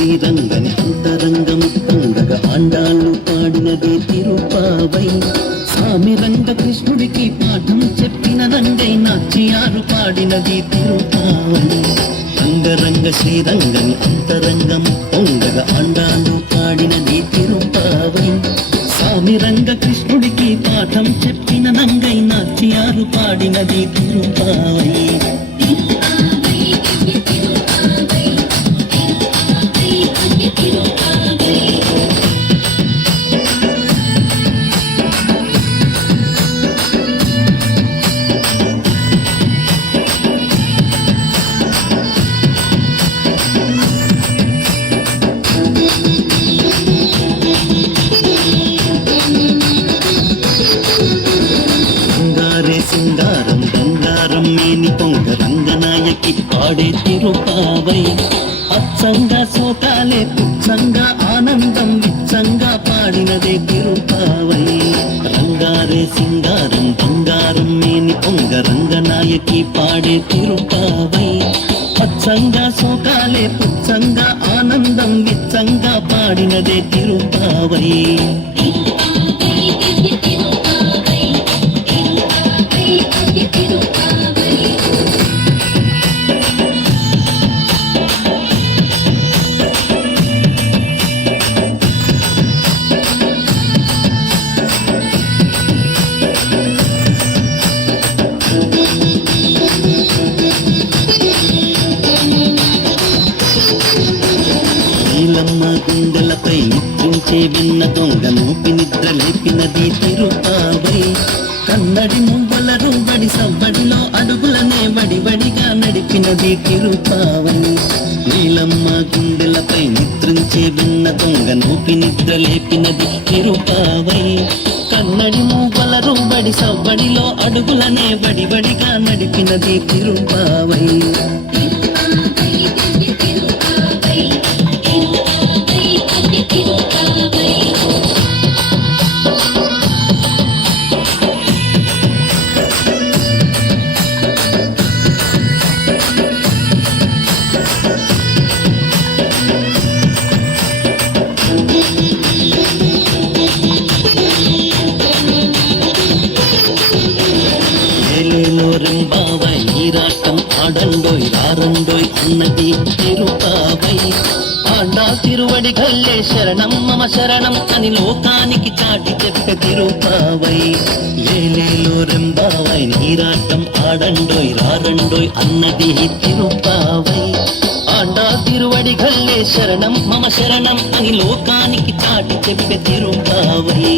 శ్రీరంగని అంతరంగము పొంగగా ఆండాళ్ళు పాడినదే తిరుపావై. స్వామి రంగ కృష్ణుడికి పాఠం చెప్పిన రంగై నాట్యాలు పాడినది తిరుపావై. రంగరంగ శ్రీరంగని అంతరంగము పొంగగా ఆండాళ్ళు పాడినది తిరుపావై. స్వామి రంగ కృష్ణుడికి పాఠం చెప్పిన నంగై నాట్యాలు పాడినది తిరుపావై. సింగారం బంగారం మేని పొంగ రంగనాయకి పాడే తిరుపావై. అచ్చంగా సోకాలే పుచ్చంగా ఆనందం విచ్చంగా పాడినదే తిరుపావై. రంగారే సింగారం బంగారం మేని పొంగ రంగనాయకి పాడే తిరుపావై. అచ్చంగా సోకాలే పుచ్చంగా ఆనందం విచ్చంగా పాడినదే తిరుపావై. నీలమ్మ గుండెలపై నిద్రించే విన్న దొంగ నూపి నిద్ర లేపినది తిరుపావై. కన్నడి మువ్వల రువ్వడి సవ్వడిలో అడుగులనే వడివడిగా నడిపినది తిరుపావై. నీలమ్మ గుండెలపై నిద్రించే విన్న దొంగ నూపి నిద్ర లేపినది తిరుపావై. కన్నడి మువ్వల రువ్వడి సవ్వడిలో అడుగులనే వడివడిగా నడిపినది తిరుపావై. రింబావై నీరాటం ఆడండోయ్ రారండోయ్ అన్నది తిరుపావై. ఆండా తిరువడి గల్లే శరణం మమ శరణం అని లోకానికి చాటి చెప్పే తిరుపావై. లేలేలో రింబావై నీరాటం ఆడండోయ్ రారండోయ్ అన్నది తిరుపావై. ఆండా తిరువడి గల్లే శరణం మమ శరణం అని లోకానికి చాటి చెప్పే తిరుపావై.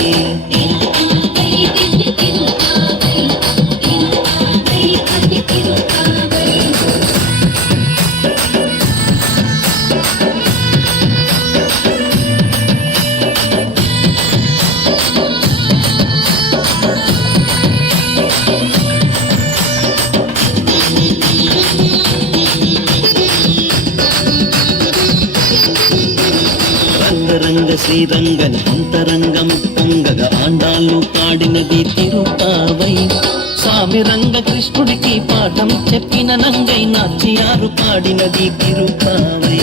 రంగరంగ శ్రీరంగని అంతరంగము పొంగగా ఆండాళ్ళు పాడినది తిరుపావై. స్వామి రంగ కృష్ణుడికి పాఠం చెప్పిన నంగై నాట్యాలు పాడినది తిరుపావై.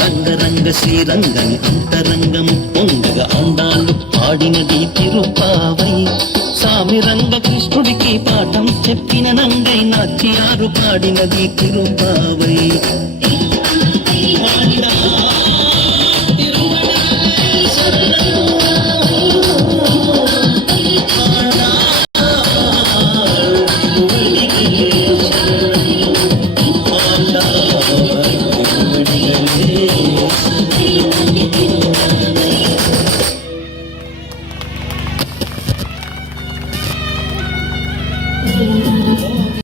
రంగరంగ శ్రీరంగని అంతరంగము పొంగగా ఆండాళ్ళు పాడినది తిరుపావై. స్వామి రంగ కృష్ణుడికి పాఠం చెప్పిన నంగై నాట్యాలు పాడినది తిరుపావై.